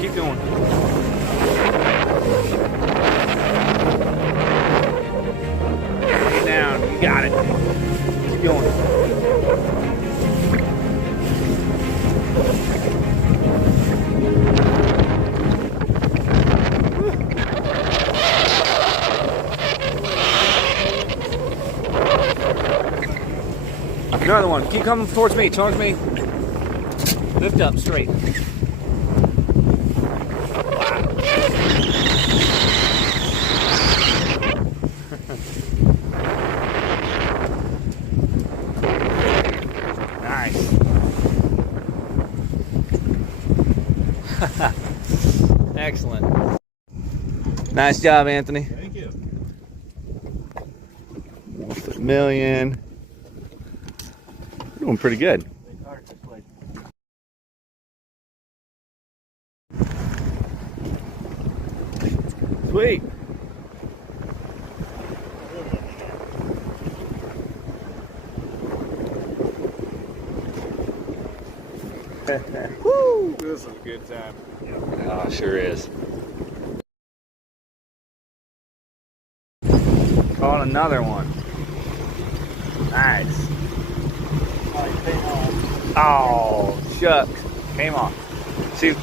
Keep going. Stay down. You got it. Keep going. Another one. Keep coming towards me. Towards me. Lift up straight. Nice. Excellent. Nice job, Anthony. Thank you. Almost a million. Doing pretty good. Sweet. Woo! This is a good time. Oh, sure is. Caught another one. Nice. Oh, shucks. Came off. See,